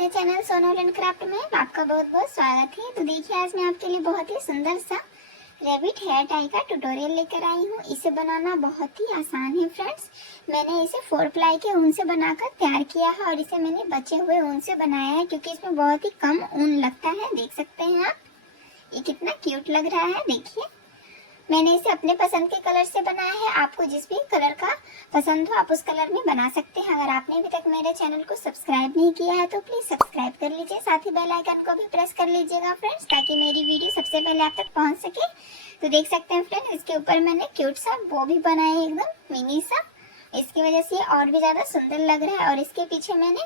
मेरे channel Sonal and craft में आपका बहुत बहुत स्वागत है। तो देखिए आज मैं आपके लिए बहुत ही सुंदर सा रैबिट हेयर टाई का ट्यूटोरियल लेकर आई हूँ। इसे बनाना बहुत ही आसान है फ्रेंड्स। मैंने इसे 4 प्लाई के ऊन से बनाकर तैयार किया है और इसे मैंने बचे हुए ऊन से बनाया है क्योंकि इसमें बहुत ही कम ऊन लगता है। देख सकते हैं आप, ये कितना क्यूट लग रहा है। देखिए मैंने इसे अपने पसंद के कलर से बनाया है। आपको जिस भी कलर का पसंद हो आप उस कलर में बना सकते हैं। अगर आपने अभी तक मेरे चैनल को सब्सक्राइब नहीं किया है तो प्लीज सब्सक्राइब कर लीजिए, साथ ही बेल आइकन को भी प्रेस कर लीजिएगा फ्रेंड्स, ताकि मेरी वीडियो सबसे पहले आप तक पहुंच सके। तो देख सकते हैं फ्रेंड्स, इसके ऊपर मैंने क्यूट सा बो भी बनाया है, एकदम मिनी सा। इसकी वजह से ये और भी ज्यादा सुंदर लग रहा है। और इसके पीछे मैंने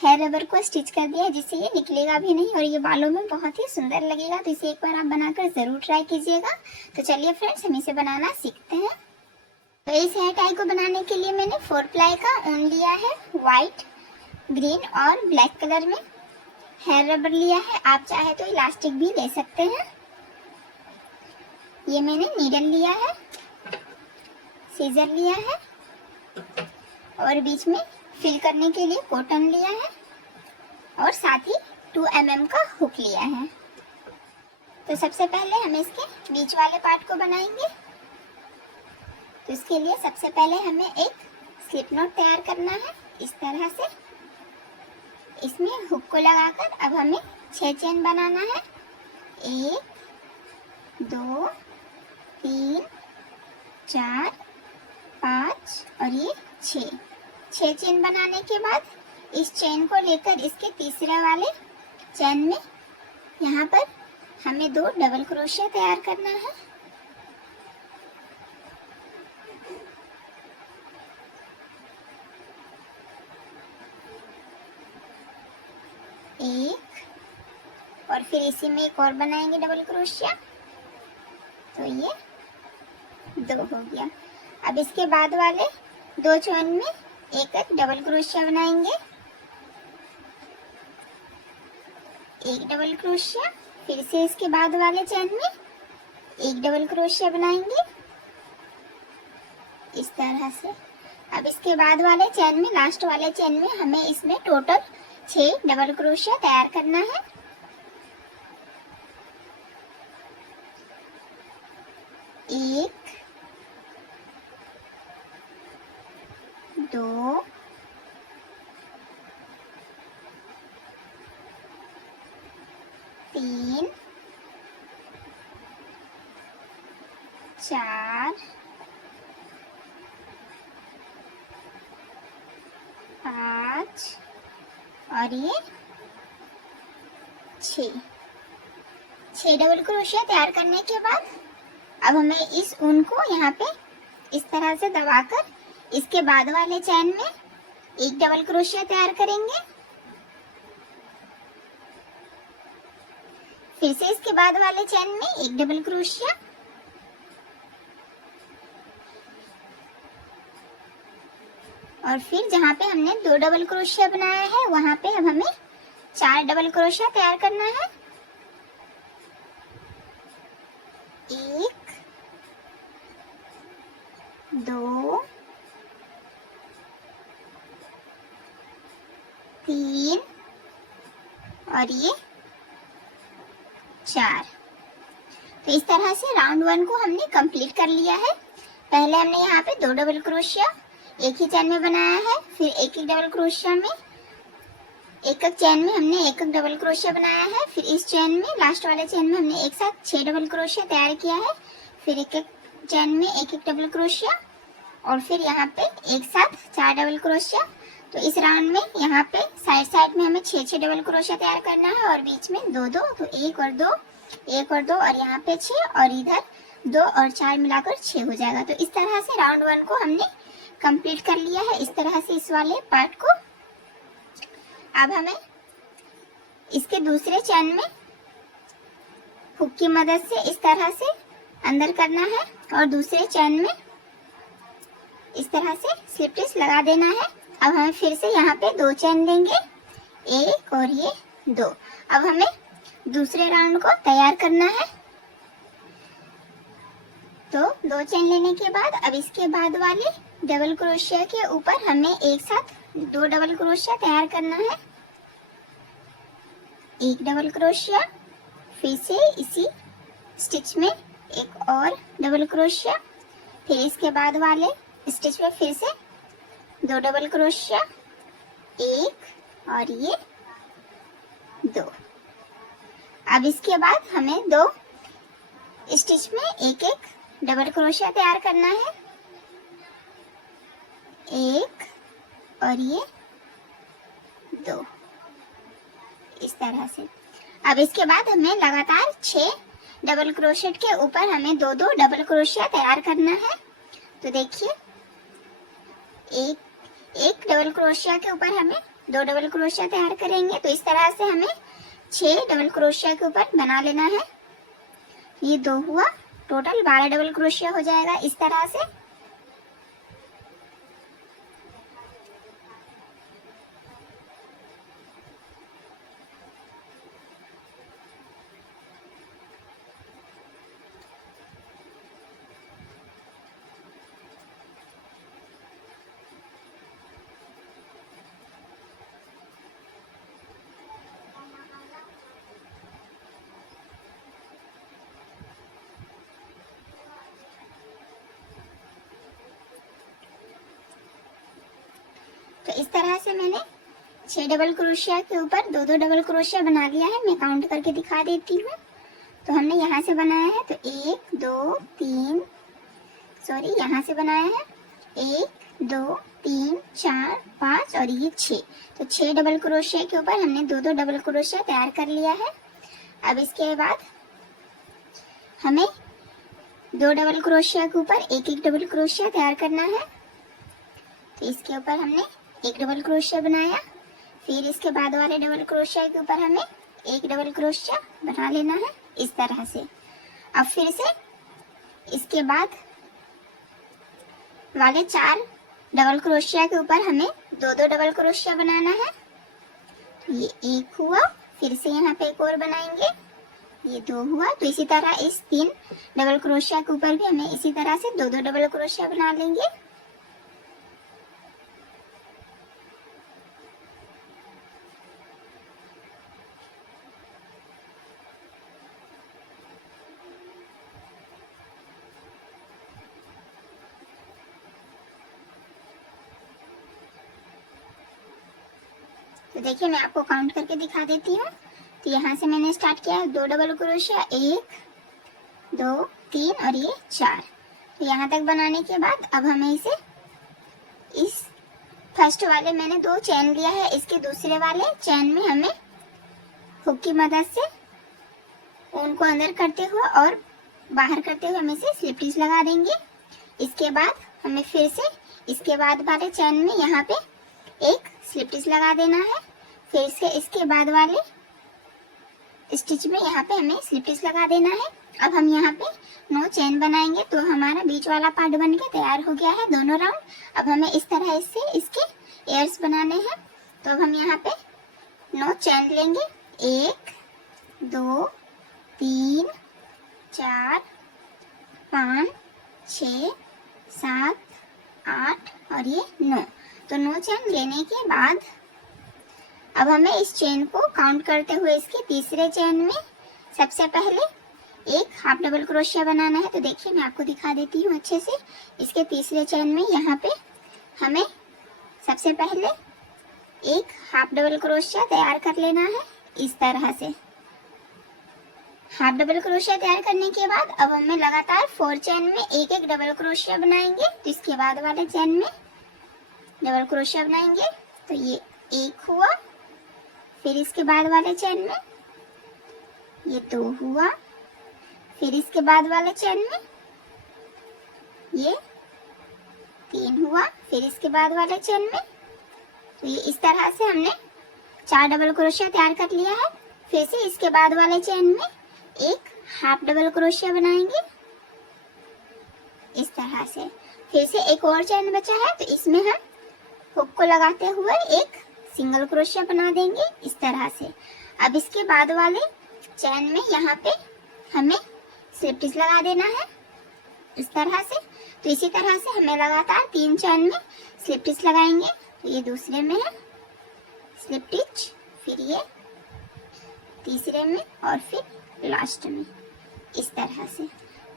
हेयर रबर को स्टिच कर दिया है जिससे ये निकलेगा भी नहीं और ये बालों में बहुत ही सुंदर लगेगा। तो इसे एक बार आप बनाकर जरूर ट्राई कीजिएगा। तो चलिए फ्रेंड्स, हम इसे बनाना सीखते हैं। तो इस हेयर टाई को बनाने के लिए मैंने 4 प्लाई का ऊन लिया है, व्हाइट, ग्रीन और ब्लैक कलर में। हेयर रबर लिया है, आप चाहे तो इलास्टिक भी ले सकते हैं। ये मैंने नीडल लिया है, सीजर लिया है और बीच में फिल करने के लिए कॉटन लिया है और साथ ही 2 mm का हुक लिया है। तो सबसे पहले हम इसके बीच वाले पार्ट को बनाएंगे। तो इसके लिए सबसे पहले हमें एक स्लिप नॉट तैयार करना है। इस तरह से इसमें हुक को लगाकर अब हमें 6 चेन बनाना है। 1 2 3 4 5 और ये 6 चेन बनाने के बाद इस चेन को लेकर इसके तीसरे वाले चेन में यहाँ पर हमें 2 डबल क्रोशिया तैयार करना है। एक और फिर इसी में एक और बनाएंगे डबल क्रोशिया। तो ये 2 हो गया। अब इसके बाद वाले 2 चेन में एक डबल क्रोशिया बनाएंगे, एक डबल क्रोशिया, फिर से इसके बाद वाले चेन में एक डबल क्रोशिया बनाएंगे इस तरह से। अब इसके बाद वाले चेन में, लास्ट वाले चेन में हमें इसमें टोटल 6 डबल क्रोशिया तैयार करना है। 1 2 3 4 5 और ये 6 डबल क्रोशिया तैयार करने के बाद अब हमें इस ऊन को यहाँ पे इस तरह से दबाकर इसके बाद वाले चेन में एक डबल क्रोशिया तैयार करेंगे, फिर से इसके बाद वाले चेन में एक डबल क्रोशिया और फिर जहाँ पे हमने 2 डबल क्रोशिया बनाया है वहां पे अब हमें 4 डबल क्रोशिया तैयार करना है। 1 2 3 और ये 4। तो इस तरह से राउंड 1 को हमने कंप्लीट कर लिया है। पहले हमने यहाँ पे 2 डबल क्रोशिया एक ही चेन में बनाया है, फिर एक डबल क्रोशिया में एक चेन में हमने एक डबल क्रोशिया बनाया है, फिर इस चेन में लास्ट वाले चेन में हमने एक साथ 6 डबल क्रोशिया तैयार किया है, फिर एक चेन में एक डबल क्रोशिया और फिर यहाँ पे एक साथ 4 डबल क्रोशिया। तो इस राउंड में यहाँ पे साइड में हमें 6 डबल क्रोशिया तैयार करना है और बीच में 2 तो 1 और 2 1 और 2 और यहाँ पे 6 और इधर 2 और 4 मिलाकर 6 हो जाएगा। तो इस तरह से राउंड 1 को हमने कंप्लीट कर लिया है। इस तरह से इस वाले पार्ट को अब हमें इसके दूसरे चेन में हुक की मदद से इस तरह से अंदर करना है और दूसरे चेन में इस तरह से स्लिप स्टिच लगा देना है। अब हमें फिर से यहाँ पे 2 चेन लेंगे, 1 और ये 2। अब हमें दूसरे राउंड को तैयार करना है। तो 2 चेन लेने के बाद अब इसके बाद वाले डबल क्रोशिया के ऊपर हमें एक साथ 2 डबल क्रोशिया तैयार करना है। एक डबल क्रोशिया, फिर से इसी स्टिच में एक और डबल क्रोशिया, फिर इसके बाद वाले स्टिच में फिर से 2 डबल क्रोशिया, एक और ये 2। अब इसके बाद हमें 2 स्टिच में एक एक डबल क्रोशिया तैयार करना है, एक और ये 2, इस तरह से। अब इसके बाद हमें लगातार 6 डबल क्रोशेट के ऊपर हमें 2-2 डबल क्रोशिया तैयार करना है। तो देखिए, एक डबल क्रोशिया के ऊपर हमें 2 डबल क्रोशिया तैयार करेंगे। तो इस तरह से हमें 6 डबल क्रोशिया के ऊपर बना लेना है। ये 2 हुआ, टोटल 12 डबल क्रोशिया हो जाएगा इस तरह से। तो इस तरह से मैंने 6 डबल क्रोशिया के ऊपर 2-2 डबल क्रोशिया बना लिया है। मैं काउंट करके दिखा देती हूँ। तो हमने यहाँ से बनाया है, तो 1 2 3, सॉरी यहाँ से बनाया है 1 2 3 4 5 और ये 6। तो 6 डबल क्रोशिया के ऊपर हमने 2-2 डबल क्रोशिया तैयार कर लिया है। अब इसके बाद हमें 2 डबल क्रोशिया के ऊपर एक एक डबल क्रोशिया तैयार करना है। तो इसके ऊपर हमने एक डबल क्रोशिया बनाया, फिर इसके बाद वाले डबल क्रोशिया के ऊपर हमें एक डबल क्रोशिया बना लेना है इस तरह से। अब फिर से इसके बाद वाले 4 डबल क्रोशिया के ऊपर हमें 2-2 डबल क्रोशिया बनाना है। तो ये 1 हुआ, फिर से यहाँ पे एक और बनाएंगे, ये 2 हुआ। तो इसी तरह इस 3 डबल क्रोशिया के ऊपर भी हमें इसी तरह से 2-2 डबल क्रोशिया बना लेंगे। तो देखिए, मैं आपको काउंट करके दिखा देती हूँ। तो यहाँ से मैंने स्टार्ट किया है 2 डबल क्रोशिया, 1 2 3 और ये 4। तो यहाँ तक बनाने के बाद अब हमें इसे इस फर्स्ट वाले मैंने 2 चैन लिया है, इसके दूसरे वाले चैन में हमें हुक की मदद से उनको अंदर करते हुए और बाहर करते हुए हम इसे स्लिप स्टिच लगा देंगे। इसके बाद हमें फिर से इसके बाद वाले चैन में यहाँ पे एक स्लिप स्टिच लगा देना है, फिर से इसके बाद वाले स्टिच में यहाँ पे हमें स्लिप स्टिच लगा देना है। अब हम यहाँ पे 9 चेन बनाएंगे। तो हमारा बीच वाला पार्ट बन के तैयार हो गया है दोनों राउंड। अब हमें इस तरह इससे इसके एयर्स बनाने हैं। तो अब हम यहाँ पे 9 चेन लेंगे, 1 2 3 4 5 6 7 8 और ये 9। तो 9 चेन लेने के बाद अब हमें इस चेन को काउंट करते हुए इसके तीसरे चेन में सबसे पहले एक हाफ डबल क्रोशिया बनाना है। तो देखिए, मैं आपको दिखा देती हूँ अच्छे से। इसके तीसरे चेन में यहाँ पे हमें सबसे पहले एक हाफ डबल क्रोशिया तैयार कर लेना है इस तरह से। हाफ डबल क्रोशिया तैयार करने के बाद अब हमें लगातार 4 चेन में एक एक डबल क्रोशिया बनाएंगे। तो इसके बाद वाले चेन में डबल क्रोशिया बनाएंगे। तो ये 1 हुआ, फिर इसके बाद वाले चेन में ये 2 हुआ, फिर इसके बाद वाले चेन में ये 3 हुआ, फिर इसके बाद वाले चेन में। तो ये इस तरह से हमने 4 डबल क्रोशिया तैयार कर लिया है। फिर से इसके बाद वाले चेन में एक हाफ डबल क्रोशिया बनाएंगे इस तरह से। फिर से एक और चेन बचा है, तो इसमें हम हुक को लगाते हुए एक सिंगल क्रोशिया बना देंगे इस तरह से। अब इसके बाद वाले चेन में यहाँ पे हमें स्लिप स्टिच लगा देना है इस तरह से। तो इसी तरह से हमें लगातार 3 चेन में स्लिप स्टिच लगाएंगे। तो ये दूसरे में है स्लिप स्टिच, फिर ये तीसरे में और फिर लास्ट में, इस तरह से,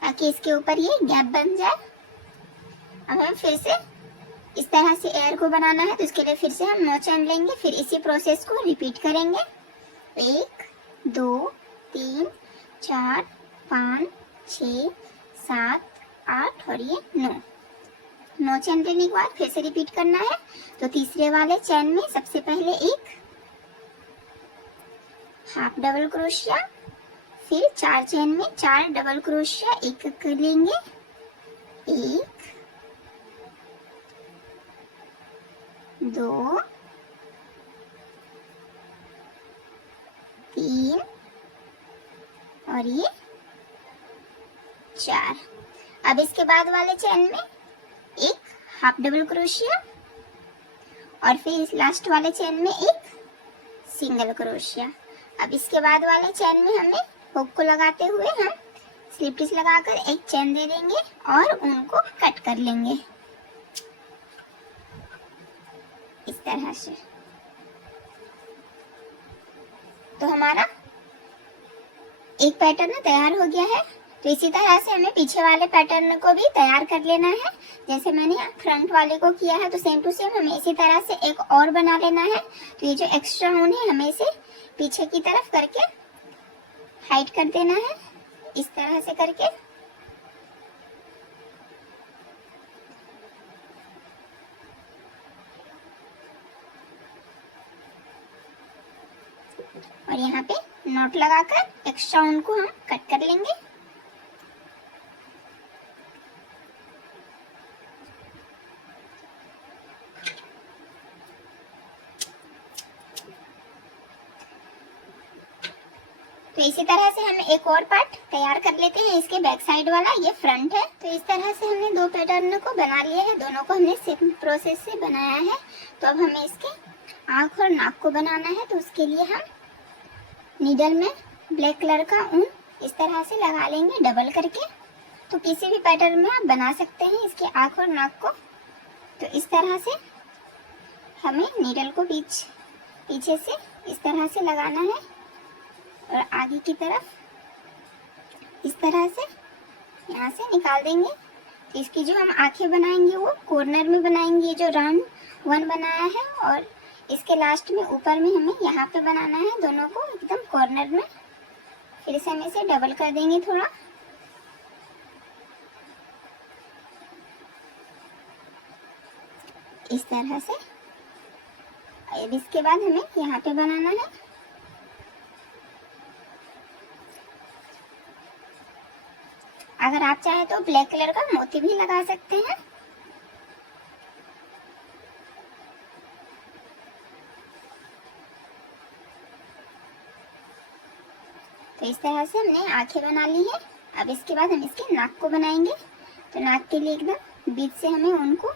ताकि इसके ऊपर ये गैप बन जाए। अब हमें फिर से इस तरह से एयर को बनाना है, तो इसके लिए फिर से हम नौ चैन लेंगे, फिर इसी प्रोसेस को रिपीट करेंगे। 1 2 3 4 5 6 7 8 और ये 9 चैन लेने के बाद फिर से रिपीट करना है। तो तीसरे वाले चैन में सबसे पहले एक हाफ डबल क्रोशिया, फिर 4 चैन में 4 डबल क्रोशिया एक कर लेंगे। 1 2 3 और ये 4। अब इसके बाद वाले चैन में एक हाफ डबल क्रोशिया और फिर इस लास्ट वाले चैन में एक सिंगल क्रोशिया। अब इसके बाद वाले चैन में हमें हुक को लगाते हुए हम स्लिप स्टिच लगाकर एक चैन दे देंगे और उनको कट कर लेंगे इस तरह से। तो हमारा एक पैटर्न तैयार हो गया है। तो इसी तरह से हमें पीछे वाले पैटर्न को भी तैयार कर लेना है। जैसे मैंने फ्रंट वाले को किया है, तो सेम टू सेम हमें इसी तरह से एक और बना लेना है। तो ये जो एक्स्ट्रा ऊन है हमें इसे पीछे की तरफ करके हाइड कर देना है, इस तरह से करके। और यहाँ पे नॉट लगाकर एक्स्ट्रा ऊन को हम कट कर लेंगे। तो इसी तरह से हम एक और पार्ट तैयार कर लेते हैं, इसके बैक साइड वाला, ये फ्रंट है। तो इस तरह से हमने दो पैटर्न को बना लिए हैं, दोनों को हमने सेम प्रोसेस से बनाया है। तो अब हमें इसके आँख और नाक को बनाना है। तो उसके लिए हम नीडल में ब्लैक कलर का ऊन इस तरह से लगा लेंगे डबल करके। तो किसी भी पैटर्न में आप बना सकते हैं इसके आँख और नाक को। तो इस तरह से हमें नीडल को पीछे से इस तरह से लगाना है और आगे की तरफ इस तरह से यहाँ से निकाल देंगे। इसकी जो हम आंखें बनाएंगे वो कॉर्नर में बनाएंगे, जो राउंड वन बनाया है, और इसके लास्ट में ऊपर में हमें यहाँ पे बनाना है, दोनों को एकदम कॉर्नर में। फिर से हम इसे डबल कर देंगे थोड़ा। इस तरह से। अब इसके बाद हमें यहाँ पे बनाना है। अगर आप चाहे तो ब्लैक कलर का मोती भी लगा सकते हैं। तो इस तरह से हमने आंखें बना ली है। अब इसके बाद हम इसके नाक को बनाएंगे। तो नाक के लिए एकदम बीच से हमें उनको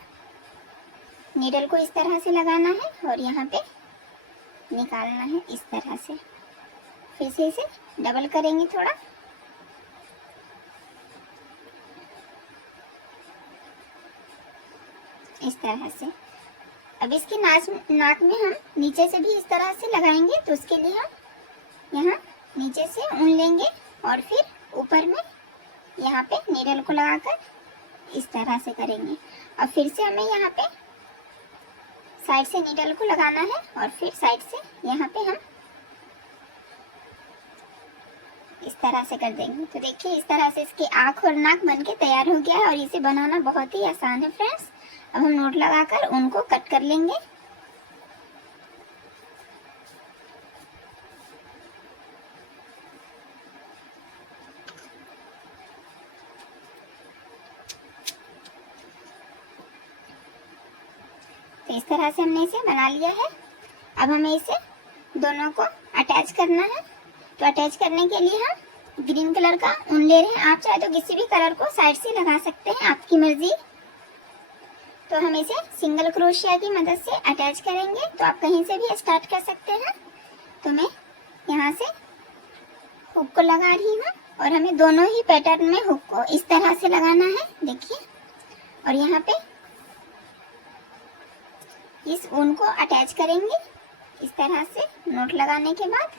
नीडल को इस तरह से लगाना है और यहाँ पे निकालना है इस तरह से। फिर से इसे डबल करेंगे थोड़ा। इस तरह से। अब इसकी नाक में हम नीचे से भी इस तरह से लगाएंगे। तो उसके लिए हम यहाँ नीचे से ऊन लेंगे और फिर ऊपर में यहाँ पे नीडल को लगाकर इस तरह से करेंगे। और फिर से हमें यहाँ पे साइड से नीडल को लगाना है और फिर साइड से यहाँ पे हम इस तरह से कर देंगे। तो देखिए इस तरह से इसकी आँख और नाक बनके तैयार हो गया है और इसे बनाना बहुत ही आसान है फ्रेंड्स। अब हम नोट लगाकर उनको कट कर लेंगे। तो इस तरह से हमने इसे बना लिया है। अब हमें इसे दोनों को अटैच करना है। तो अटैच करने के लिए हम ग्रीन कलर का ऊन ले रहे हैं। आप चाहे तो किसी भी कलर को साइड से लगा सकते हैं, आपकी मर्जी। तो हम इसे सिंगल क्रोशिया की मदद से अटैच करेंगे। तो आप कहीं से भी स्टार्ट कर सकते हैं। तो मैं यहाँ से हुक को लगा रही हूँ और हमें दोनों ही पैटर्न में हुक को इस तरह से लगाना है, देखिए। और यहाँ पे इस ऊन को अटैच करेंगे इस तरह से नोट लगाने के बाद।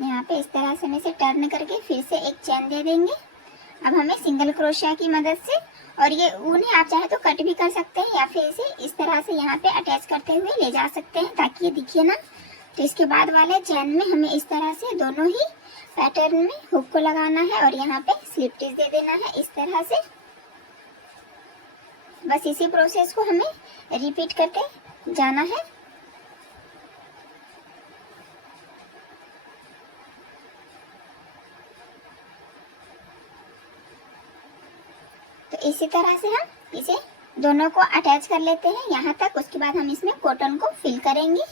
यहाँ पे इस तरह से हम इसे टर्न करके फिर से एक चेन दे देंगे। अब हमें सिंगल क्रोशिया की मदद से, और ये ऊन है, आप चाहे तो कट भी कर सकते हैं या फिर इसे इस तरह से यहाँ पे अटैच करते हुए ले जा सकते हैं ताकि ये दिखे ना। तो इसके बाद वाले चेन में हमें इस तरह से दोनों ही पैटर्न में हुक को लगाना है और यहाँ पे स्लिप स्टिच दे देना है इस तरह से। बस इसी प्रोसेस को हमें रिपीट करते जाना है। तो इसी तरह से हम इसे दोनों को अटैच कर लेते हैं यहाँ तक। उसके बाद हम इसमें कॉटन को फिल करेंगे।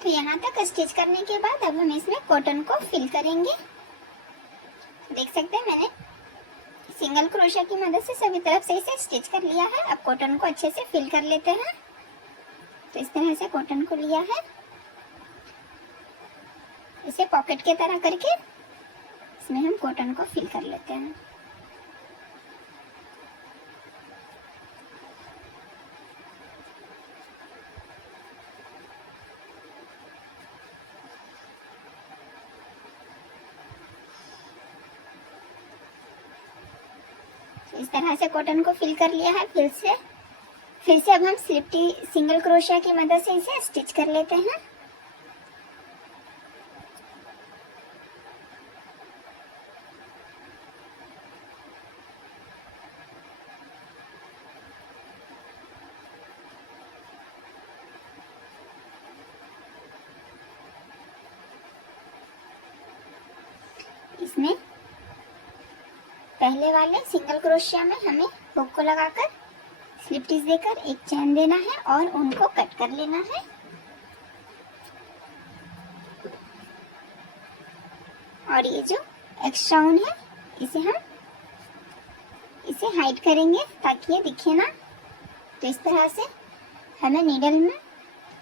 तो यहाँ तक स्टिच करने के बाद अब हम इसमें कॉटन को फिल करेंगे। देख सकते हैं मैंने सिंगल क्रोशिया की मदद से सभी तरफ से इसे स्टिच कर लिया है। अब कॉटन को अच्छे से फिल कर लेते हैं। तो इस तरह से कॉटन को लिया है, इसे पॉकेट के तरह करके इसमें हम कॉटन को फिल कर लेते हैं। इस तरह से कॉटन को फिल कर लिया है। फिर से अब हम सिंगल क्रोशिया की मदद से इसे स्टिच कर लेते हैं। इसमें पहले वाले सिंगल क्रोशिया में हमें हुक को लगाकर स्लिप स्टिच देकर एक चैन देना है और उनको कट कर लेना है। और ये जो एक्स्ट्रा ऊन है इसे हम हाइड करेंगे ताकि ये दिखे ना। तो इस तरह से हमें नीडल में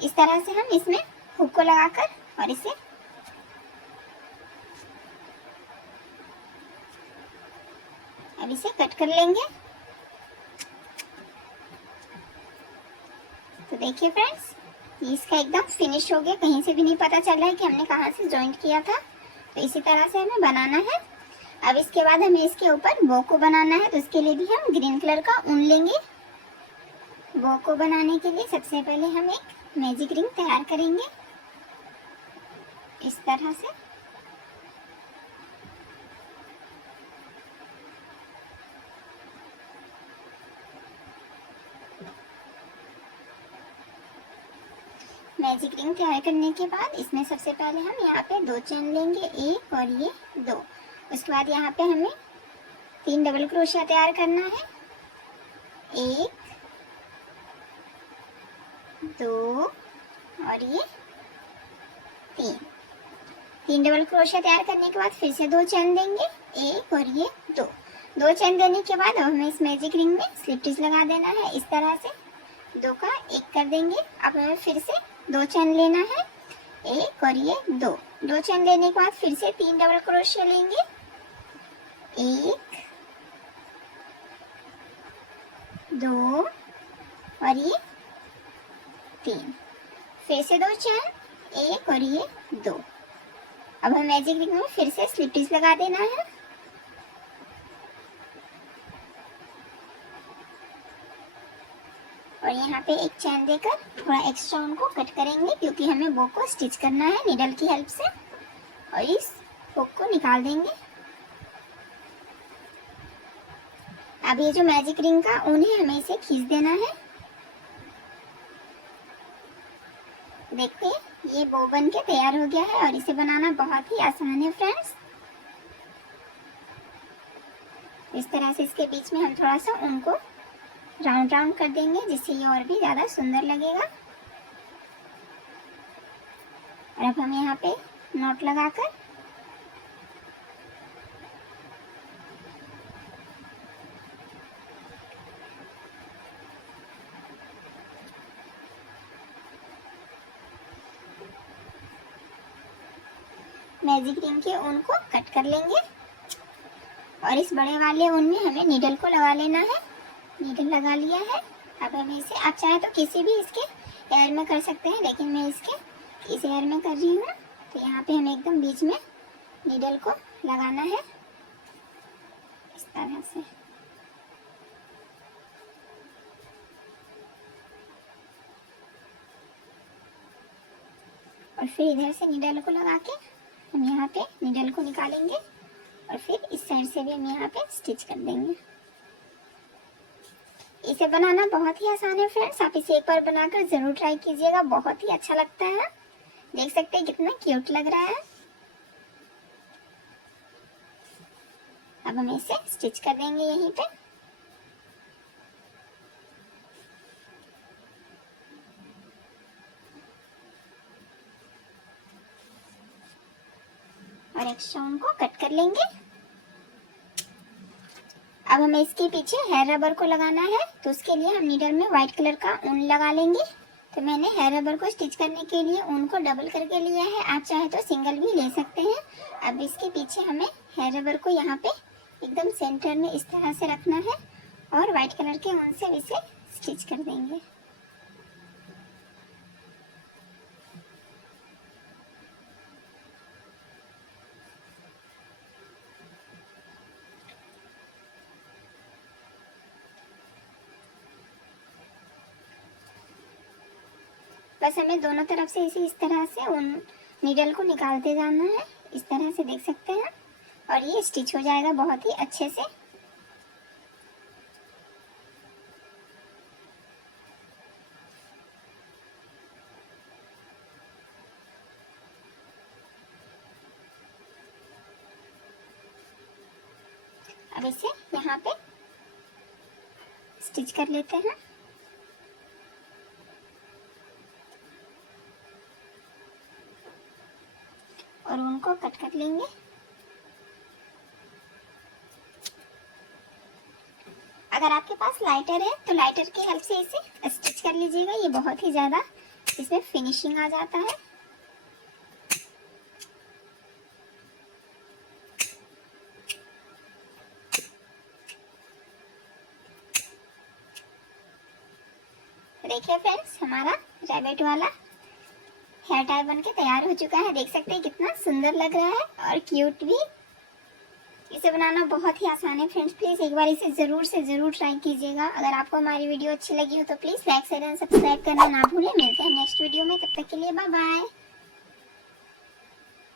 इस तरह से हम इसमें हुक को लगाकर और इसे अब इसे कट कर लेंगे। तो देखिए फ्रेंड्स, इसका एकदम फिनिश हो गया, कहीं से भी नहीं पता चल रहा है कि हमने कहाँ से जॉइंट किया था। तो इसी तरह से हमें बनाना है। अब इसके बाद हमें इसके ऊपर बो को बनाना है। तो इसके लिए भी हम ग्रीन कलर का ऊन लेंगे। बो को बनाने के लिए सबसे पहले हम एक मैजिक रिंग तैयार करेंगे इस तरह से। मैजिक रिंग तैयार करने के बाद इसमें सबसे पहले हम यहाँ पे 2 चेन लेंगे, एक और ये 2। उसके बाद यहाँ पे हमें 3 डबल क्रोशिया तैयार करना है, 1 2 और ये 3 डबल क्रोशिया तैयार करने के बाद फिर से 2 चेन देंगे, 1 और ये 2 चेन देने के बाद अब हमें इस मैजिक रिंग में स्लिप स्टिच लगा देना है इस तरह से। 2 का 1 कर देंगे। अब हमें फिर से 2 चेन लेना है, 1 और ये 2 चेन लेने के बाद फिर से 3 डबल क्रोशिया लेंगे, 1 2 और ये 3। फिर से 2 चेन, 1 और ये 2। अब हम मैजिक रिंग में फिर से स्लिप स्टिच लगा देना है। और यहाँ पे एक चैन देकर थोड़ा एक्स्ट्रा उनको कट करेंगे क्योंकि हमें बो को स्टिच करना है नीडल की हेल्प से। और इस हुक को निकाल देंगे। अब ये जो मैजिक रिंग का ऊन है हमें इसे खींच देना है। देखिए ये बो बन के तैयार हो गया है और इसे बनाना बहुत ही आसान है फ्रेंड्स। इस तरह से इसके बीच में हम थोड़ा सा ऊन को राउंड राउंड कर देंगे जिससे ये और भी ज़्यादा सुंदर लगेगा। और अब हम यहाँ पे नॉट लगाकर मैजिक रिंग के ऊन को कट कर लेंगे। और इस बड़े वाले ऊन में हमें नीडल को लगा लेना है। नीडल लगा लिया है। अब हमें इसे, आप चाहे तो किसी भी इसके एयर में कर सकते हैं लेकिन मैं इसके इस एयर में कर रही हूँ। तो यहाँ पे हमें एकदम बीच में नीडल को लगाना है इस तरह से। और फिर इधर से नीडल को लगा के हम यहाँ पे नीडल को निकालेंगे और फिर इस साइड से भी हम यहाँ पे स्टिच कर देंगे। इसे बनाना बहुत ही आसान है फ्रेंड्स, आप इसे एक बार बनाकर जरूर ट्राई कीजिएगा, बहुत ही अच्छा लगता है। देख सकते हैं कितना क्यूट लग रहा है। अब हम इसे स्टिच कर देंगे यहीं पे। और एक्स्ट्रा ऊन को कट कर लेंगे। अब हमें इसके पीछे हेयर रबर को लगाना है, तो उसके लिए हम नीडल में व्हाइट कलर का ऊन लगा लेंगे। तो मैंने हेयर रबर को स्टिच करने के लिए ऊन को डबल करके लिया है, आप चाहे तो सिंगल भी ले सकते हैं। अब इसके पीछे हमें हेयर रबर को यहाँ पे एकदम सेंटर में इस तरह से रखना है और व्हाइट कलर के ऊन से इसे स्टिच कर देंगे। बस हमें दोनों तरफ से इसे इस तरह से उन नीडल को निकालते जाना है, इस तरह से देख सकते हैं, और ये स्टिच हो जाएगा बहुत ही अच्छे से। अब इसे यहाँ पे स्टिच कर लेते हैं। और उनको कट कर लेंगे। अगर आपके पास लाइटर है तो लाइटर की हेल्प से इसे स्टिच कर लीजिएगा, ये बहुत ही ज़्यादा इसमें फिनिशिंग आ जाता है। देखिए फ्रेंड्स, हमारा रैबिट वाला हेयर टाई बनके तैयार हो चुका है। देख सकते हैं कितना सुंदर लग रहा है और क्यूट भी। इसे बनाना बहुत ही आसान है फ्रेंड्स, प्लीज़ एक बार इसे ज़रूर से ज़रूर ट्राई कीजिएगा। अगर आपको हमारी वीडियो अच्छी लगी हो तो please like share and subscribe करना ना भूलें। मिलते हैं नेक्स्ट वीडियो में, तब तक के लिए बाय बाय।